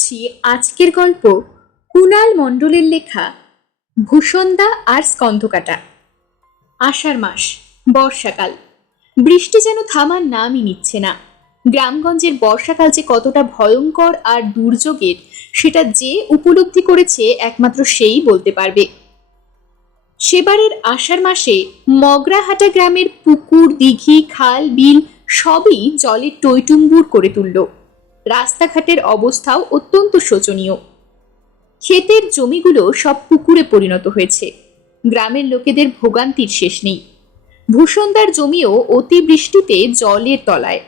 করছি আজকের গল্প কুণাল মণ্ডলের লেখা ভূষণদা আর স্কন্ধকাটা। আষাঢ় মাস, বর্ষাকাল। বৃষ্টি যেন থামার নামই নিচ্ছে না। গ্রামগঞ্জের বর্ষাকাল যে কতটা ভয়ঙ্কর আর দুর্যোগের সেটা যে উপলব্ধি করেছে একমাত্র সেই বলতে পারবে। সেবারের আষাঢ় মাসে মগরাহাটা গ্রামের পুকুর, দিঘি, খাল, বিল সবই জলে টইটুম্বুর করে তুলল। রাস্তাঘাটের অবস্থাও অত্যন্ত শোচনীয়। ক্ষেতের জমিগুলো সব পুকুরে পরিণত হয়েছে। গ্রামের লোকেদের ভোগান্তির শেষ নেই। ভূষণদার জমিও অতিবৃষ্টিতে জলের তলায়।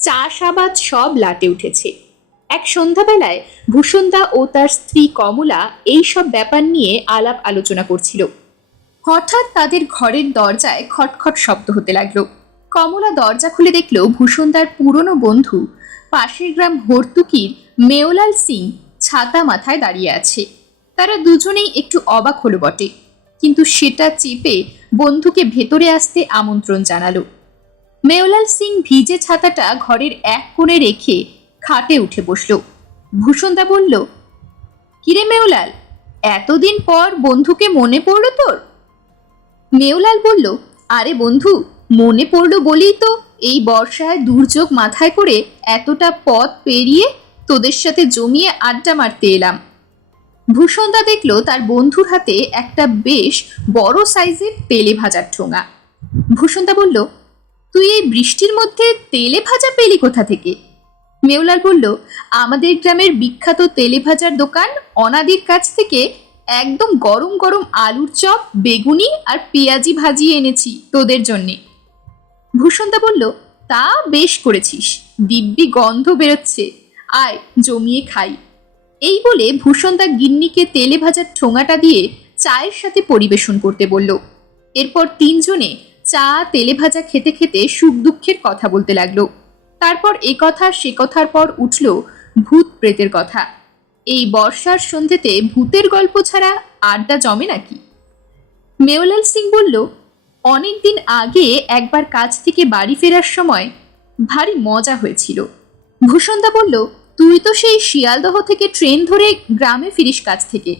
চাষ আবাদ সব লাটে উঠেছে। এক সন্ধ্যাবেলায় ভূষণদা ও তার স্ত্রী কমলা এই সব ব্যাপার নিয়ে আলাপ আলোচনা করছিল। হঠাৎ তাদের ঘরের দরজায় খটখট শব্দ হতে লাগলো। কমলা দরজা খুলে দেখল ভূষণদার পুরনো বন্ধু পাশের গ্রাম হর্তুকির মেওলাল সিং ছাতা মাথায় দাঁড়িয়ে আছে। তারা দুজনেই একটু অবাক হলো বটে, কিন্তু সেটা চেপে বন্ধুকে ভেতরে আসতে আমন্ত্রণ জানালো। মেওলাল সিং ভিজে ছাতাটা ঘরের এক কোণে রেখে খাটে উঠে বসল। ভূষণদা বলল, কিরে মেওলাল, এতদিন পর বন্ধুকে মনে পড়লো তোর? মেওলাল বলল, আরে বন্ধু, মনে পড়লো বলেই তো এই বর্ষায় দুর্যোগ মাথায় করে এতটা পথ পেরিয়ে তোদের সাথে জমিয়ে আড্ডা মারতে এলাম। ভূষণদা দেখলো তার বন্ধুর হাতে একটা বেশ বড় সাইজের তেলে ভাজার ঠোঙা। ভূষণদা বলল, তুই এই বৃষ্টির মধ্যে তেলে ভাজা পেলি কোথা থেকে? মেওলাল বলল, আমাদের গ্রামের বিখ্যাত তেলে ভাজার দোকান অনাদির কাছ থেকে একদম গরম গরম আলুর চপ, বেগুনি আর পেঁয়াজি ভাজিয়ে এনেছি তোদের জন্যে। ভূষণদা বলল, তা বেশ করেছিস, দিব্যি গন্ধ বেরোচ্ছে, আয় জমিয়ে খাই। এই বলে ভূষণদা গিন্নিকে তেলে ভাজার ঠোঙাটা দিয়ে চায়ের সাথে পরিবেশন করতে বলল। এরপর তিনজনে চা তেলে ভাজা খেতে খেতে সুখ দুঃখের কথা বলতে লাগলো। তারপর এ কথা সে কথার পর উঠল ভূত প্রেতের কথা। এই বর্ষার সন্ধ্যেতে ভূতের গল্প ছাড়া আড্ডা জমে নাকি? মেওলাল সিং বলল, অনেকদিন আগে একবার কাজ থেকে বাড়ি ফেরার সময় ভারী মজা হয়েছিল। ভূষণদা বলল, তুই তো সেই শিয়ালদহ থেকে ট্রেন ধরে গ্রামে ফিরিস কাজ থেকে,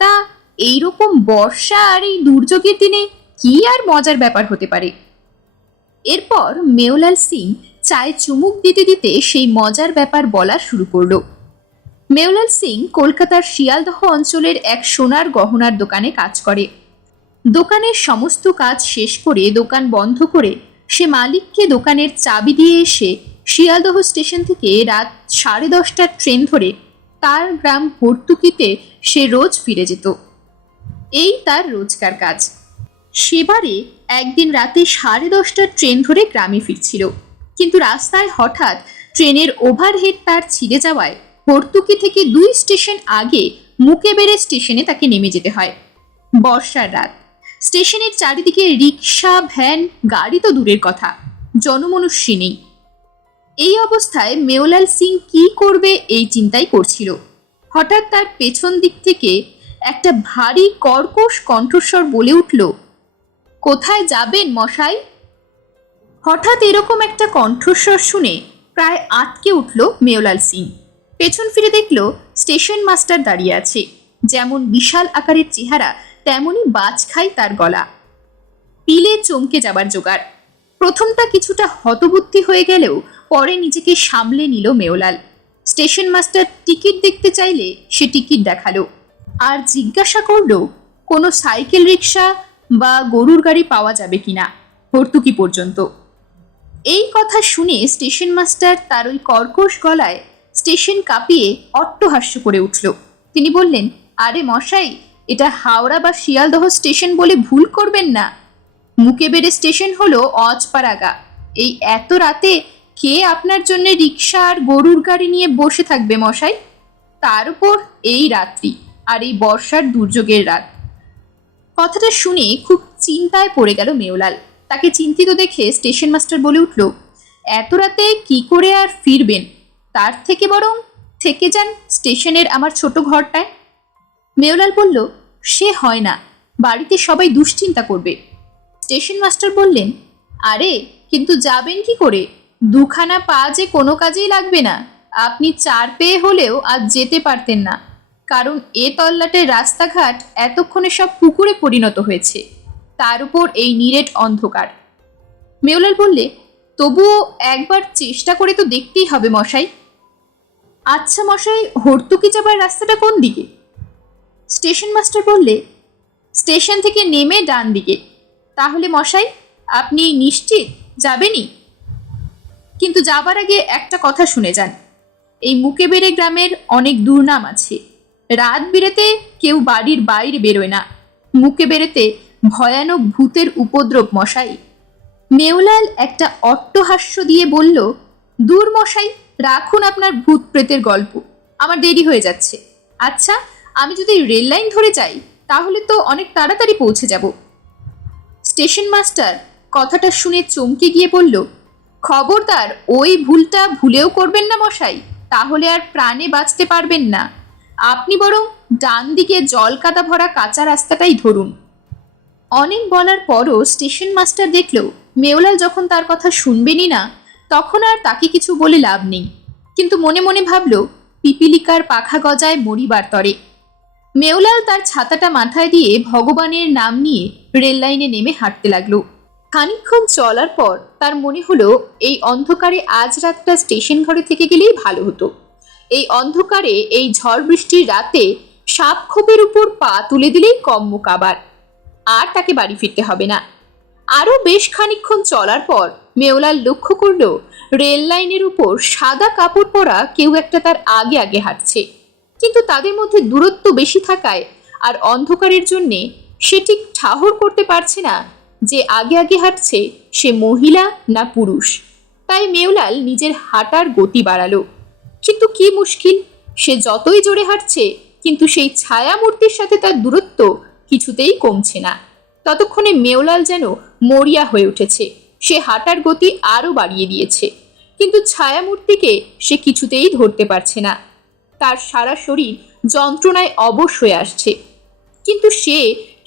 তা এইরকম বর্ষা আর এই দুর্যোগের দিনে কি আর মজার ব্যাপার হতে পারে? এরপর মেওলাল সিং চায়ে চুমুক দিতে দিতে সেই মজার ব্যাপার বলা শুরু করলো। মেওলাল সিং কলকাতার শিয়ালদহ অঞ্চলের এক সোনার গহনার দোকানে কাজ করে। দোকানের সমস্ত কাজ শেষ করে দোকান বন্ধ করে সে মালিককে দোকানের চাবি দিয়ে এসে শিয়ালদহ স্টেশন থেকে রাত 10:30টার ট্রেন ধরে তার গ্রাম হর্তুকিতে সে রোজ ফিরে যেত। এই তার রোজকার কাজ। সেবারে একদিন রাতে 10:30টার ট্রেন ধরে গ্রামে ফিরছিল, কিন্তু রাস্তায় হঠাৎ ট্রেনের ওভারহেড তার ছিঁড়ে যাওয়ায় হর্তুকি থেকে 2 স্টেশন আগে মুকেবেড়ে স্টেশনে তাকে নেমে যেতে হয়। বর্ষার রাত, স্টেশনের চারিদিকে রিক্সা, ভ্যান, গাড়ি তো দূরের কথা, জনমনুষ্যী নেই। এই অবস্থায় মেওলাল সিং কি করবে এই চিন্তাই করছিল। হঠাৎ তার পেছন দিক থেকে একটা ভারী কর্কশ কণ্ঠস্বর বলে উঠল, কোথায় যাবেন মশাই? হঠাৎ এরকম একটা কণ্ঠস্বর শুনে প্রায় আটকে উঠল মেওলাল সিং। পেছন ফিরে দেখল স্টেশন মাস্টার দাঁড়িয়ে আছে। যেমন বিশাল আকারের চেহারা, তেমনি বাজখাই তার গলা। পিলে চমকে যাবার জোগাড়। প্রথমটা কিছুটা হতবুদ্ধি হয়ে গেলেও পরে নিজেকে সামলে নিল মেওলাল। স্টেশন মাস্টার টিকিট দেখতে চাইলে সে টিকিট দেখালো, আর জিজ্ঞাসা করলো কোনো সাইকেল রিক্সা বা গরুর গাড়ি পাওয়া যাবে কিনা হর্তুকি পর্যন্ত। এই কথা শুনে স্টেশন মাস্টার তার ওই কর্কশ গলায় স্টেশন কাঁপিয়ে অট্টহাস্য করে উঠল। তিনি বললেন, আরে মশাই, এটা হাওড়া বা শিয়ালদহ স্টেশন বলে ভুল করবেন না। মুকেবেড়ে স্টেশন হলো অজপাড়াগা। এই এত রাতে কে আপনার জন্য রিক্সা আর গরুর গাড়ি নিয়ে বসে থাকবে মশাই? তার উপর এই রাত্রি আর এই বর্ষার দুর্যোগের রাত। কথাটা শুনে খুব চিন্তায় পড়ে গেল মেওলাল। তাকে চিন্তিত দেখে স্টেশন মাস্টার বলে উঠল, এত রাতে কি করে আর ফিরবেন? তার থেকে বরং থেকে যান স্টেশনের আমার ছোট ঘরটায়। মেওলাল বলল, সে হয় না, বাড়িতে সবাই দুশ্চিন্তা করবে। স্টেশন মাস্টার বললেন, আরে কিন্তু যাবেন কি করে? দুখানা পা যে কোনো কাজেই লাগবে না। আপনি 4 পেয়ে হলেও আজ যেতে পারতেন না, কারণ এ তল্লাটের রাস্তাঘাট এতক্ষণে সব পুকুরে পরিণত হয়েছে, তার উপর এই নিরেট অন্ধকার। মেওলাল বললে, তবুও একবার চেষ্টা করে তো দেখতেই হবে মশাই। আচ্ছা মশাই, হর্তুকি যাবার রাস্তাটা কোন দিকে? স্টেশন মাস্টার বললে, স্টেশন থেকে নেমে ডান দিকে। তাহলে মশাই, আপনি নিশ্চিত যাবেনই? কিন্তু যাবার আগে একটা কথা শুনে যান। এই মুকেবেড়ে গ্রামের অনেক দুর্নাম আছে। রাত বিরেতে কেউ বাড়ির বাইরে বেরোয় না। মুকেবেড়েতে ভয়ানক ভূতের উপদ্রব মশাই। মেওলাল একটা অট্টহাস্য দিয়ে বলল, দূর মশাই, রাখুন আপনার ভূত প্রেতের গল্প, আমার দেরি হয়ে যাচ্ছে। আচ্ছা, আমি যদি রেল লাইন ধরে যাই তাহলে তো অনেক তাড়াতাড়ি পৌঁছে যাব। স্টেশন মাস্টার কথাটা শুনে চমকে গিয়ে বলল, খবরদার ওই ভুলটা ভুলেও করবেন না মশাই, তাহলে আর প্রাণে বাঁচতে পারবেন না। আপনি বরং ডান দিকে জল কাদা ভরা কাঁচা রাস্তাটাই ধরুন। অনেক বলার পরও স্টেশন মাস্টার দেখল মেওলাল যখন তার কথা শুনবেনই না, তখন আর তাকে কিছু বলে লাভ নেই। কিন্তু মনে মনে ভাবল, পিপিলিকার পাখা গজায় মরিবার তরে। মেওলাল তার ছাতাটা মাথায় দিয়ে ভগবানের নাম নিয়ে রেল লাইনে নেমে হাঁটতে লাগলো। খানিকক্ষণ চলার পর তার মনে হলো, এই অন্ধকারে আজ রাতটা স্টেশন ঘরে থেকে গেলেই ভালো হতো। এই অন্ধকারে, এই ঝড় বৃষ্টির রাতে সাপ খোপের উপর পা তুলে দিলেই কম্ম কাবার, আর তাকে বাড়ি ফিরতে হবে না। আরো বেশ খানিকক্ষণ চলার পর মেওলাল লক্ষ্য করল, রেল লাইনের উপর সাদা কাপড় পরা কেউ একটা তার আগে আগে হাঁটছে। কিন্তু তাদের মধ্যে দূরত্ব বেশি থাকায় আর অন্ধকারের জন্যে সে ঠিক ঠাহর করতে পারছে না যে আগে আগে হাঁটছে সে মহিলা না পুরুষ। তাই মেওলাল নিজের হাঁটার গতি বাড়ালো। কিন্তু কি মুশকিল, সে যতই জোরে হাঁটছে কিন্তু সেই ছায়া মূর্তির সাথে তার দূরত্ব কিছুতেই কমছে না। ততক্ষণে মেওলাল যেন মরিয়া হয়ে উঠেছে। সে হাঁটার গতি আরো বাড়িয়ে দিয়েছে, কিন্তু ছায়ামূর্তিকে সে কিছুতেই ধরতে পারছে না। তার সারা শরীর যন্ত্রণায় অবশ হয়ে আসছে, কিন্তু সে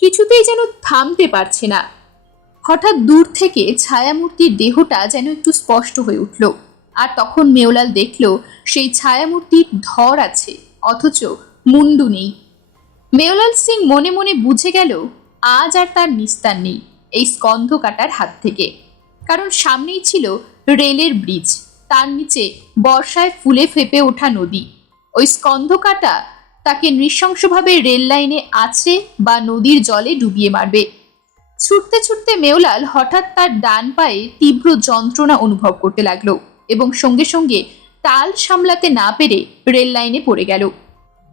কিছুতেই যেন থামতে পারছে না। হঠাৎ দূর থেকে ছায়ামূর্তির দেহটা যেন একটু স্পষ্ট হয়ে উঠল, আর তখন মেওলাল দেখল সেই ছায়ামূর্তির ধর আছে, অথচ মুন্ডু নেই। মেওলাল সিং মনে মনে বুঝে গেল, আজ আর তার নিস্তার নেই এই স্কন্ধ কাটার হাত থেকে। কারণ সামনেই ছিল রেলের ব্রিজ, তার নিচে বর্ষায় ফুলে ফেপে ওঠা নদী। ওই স্কন্ধ কাটা তাকে নৃশংসভাবে রেল লাইনে আছড়ে বা নদীর জলে ডুবিয়ে মারবে। ছুটতে ছুটতে মেওলাল হঠাৎ তার ডান পায়ে তীব্র যন্ত্রণা অনুভব করতে লাগলো এবং সঙ্গে সঙ্গে তাল সামলাতে না পেরে রেল লাইনে পড়ে গেল।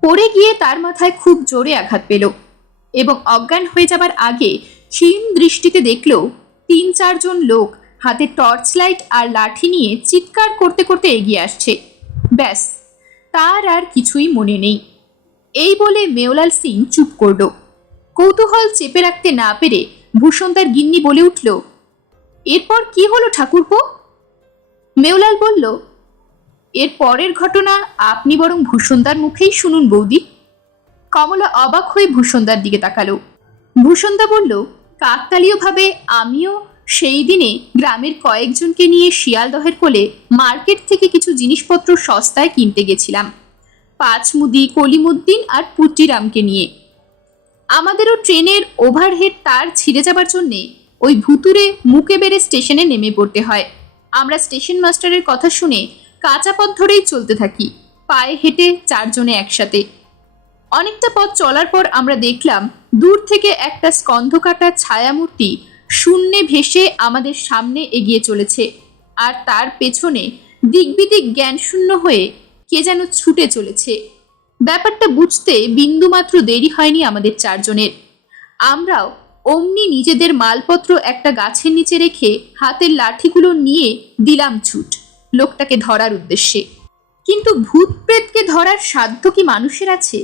পড়ে গিয়ে তার মাথায় খুব জোরে আঘাত পেল এবং অজ্ঞান হয়ে যাবার আগে ক্ষীণ দৃষ্টিতে দেখল 3-4 জন লোক হাতে টর্চ লাইট আর লাঠি নিয়ে চিৎকার করতে করতে এগিয়ে আসছে। ব্যাস, তার আর কিছুই মনে নেই। এই বলে মেওলাল সিং চুপ করল। কৌতূহল চেপে রাখতে না পেরে ভূষণ তার গিন্নি বলে উঠল, এরপর কি হলো ঠাকুরপো? মেওলাল বলল, এর পরের ঘটনা আপনি বরং ভূষণদার মুখেই শুনুন বৌদি। কমলা অবাক হয়ে ভূষণদার দিকে তাকালো। ভূষণদা বলল, কাকতালীয়ভাবে আমিও সেই দিনে গ্রামের কয়েকজনকে নিয়ে শিয়ালদহের কোলে মার্কেট থেকে কিছু জিনিসপত্র সস্তায় কিনতে গেছিলাম, পাঁচমুদি, কলিমুদ্দিন আর পুটিরামকে নিয়ে। আমাদেরও ট্রেনের ওভারহেড তার ছিঁড়ে যাবার জন্যে ওই ভুতুরে মুকেবেড়ে স্টেশনে নেমে পড়তে হয়। আমরা স্টেশন মাস্টারের কথা শুনে কাঁচা পথ ধরেই চলতে থাকি, পায়ে হেঁটে 4 জনে একসাথে। অনেকটা পথ চলার পর আমরা দেখলাম দূর থেকে একটা স্কন্ধকাটা ছায়ামূর্তি শূন্যে ভেসে আমাদের সামনে এগিয়ে চলেছে, আর তার পেছনে দিকবিদিক জ্ঞানশূন্য হয়ে কে যেন ছুটে চলেছে। ব্যাপারটা বুঝতে বিন্দুমাত্র দেরি হয়নি আমাদের 4 জনের। আমরাও অমনি নিজেদের মালপত্র একটা গাছের নিচে রেখে হাতের লাঠিগুলো নিয়ে দিলাম ছুট লোকটাকে ধরার উদ্দেশ্যে। কিন্তু ভূত প্রেতকে ধরার সাধ্য কি মানুষের আছে?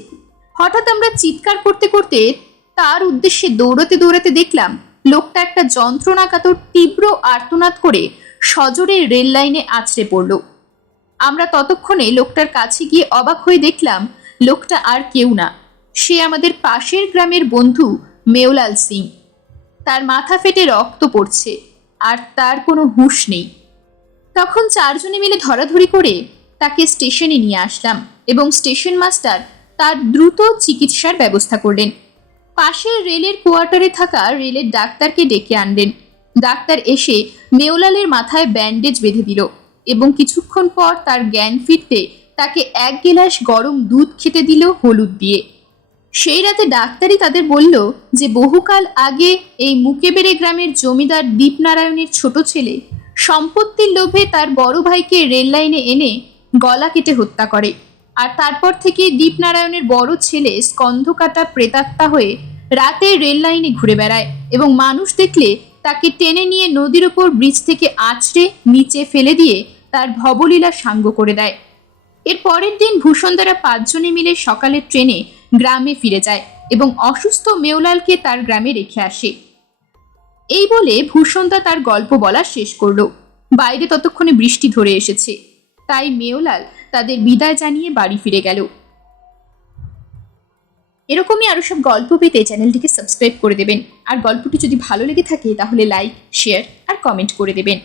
হঠাৎ আমরা চিৎকার করতে করতে তার উদ্দেশ্যে দৌড়াতে দৌড়াতে দেখলাম লোকটা একটা যন্ত্রণাকাতর তীব্র আর্তনাদ করে সজোরে রেল লাইনে আছড়ে পড়ল। আমরা ততক্ষণে লোকটার কাছে গিয়ে অবাক হয়ে দেখলাম লোকটা আর কেউ না, সে আমাদের পাশের গ্রামের বন্ধু মেওলাল সিং। তার মাথা ফেটে রক্ত পড়ছে আর তার কোনো হুঁশ নেই। তখন 4 জনে মিলে ধরাধরি করে তাকে স্টেশনে নিয়ে আসলাম এবং স্টেশন মাস্টার তার দ্রুত চিকিৎসার ব্যবস্থা করলেন। পাশের রেলের কোয়ার্টারে থাকা রেলের ডাক্তারকে ডেকে আনলেন। ডাক্তার এসে মেওলালের মাথায় ব্যান্ডেজ বেঁধে দিল এবং কিছুক্ষণ পর তার জ্ঞান ফিরতে তাকে 1 গ্লাস গরম দুধ খেতে দিল হলুদ দিয়ে। সেই রাতে ডাক্তারই তাদের বলল যে বহুকাল আগে এই মুকেবেড়ে গ্রামের জমিদার দীপনারায়ণের ছোট ছেলে সম্পত্তির লোভে তার বড় ভাইকে রেল লাইনে এনে গলা কেটে হত্যা করে, আর তারপর থেকে দীপনারায়ণের বড় ছেলে স্কন্ধকাটা প্রেতাত্মা হয়ে রাতে রেল লাইনে ঘুরে বেড়ায় এবং মানুষ দেখলে তাকে টেনে নিয়ে নদীর ওপর ব্রিজ থেকে আছড়ে নিচে ফেলে দিয়ে তার ভবলীলা সাঙ্গ করে দেয়। এর পরের দিন ভূষণদারা 5 জনে মিলে সকালের ট্রেনে গ্রামে ফিরে যায় এবং অসুস্থ মেওলালকে তার গ্রামে রেখে আসে। এই বলে ভূষণদা তার গল্প বলা শেষ করলো। বাইরে ততক্ষণে বৃষ্টি ধরে এসেছে, তাই মেওলাল তাদের বিদায় জানিয়ে বাড়ি ফিরে গেল। এরকমই আরো সব গল্প পেতে চ্যানেলটিকে সাবস্ক্রাইব করে দেবেন, আর গল্পটি যদি ভালো লেগে থাকে তাহলে লাইক, শেয়ার আর কমেন্ট করে দেবেন।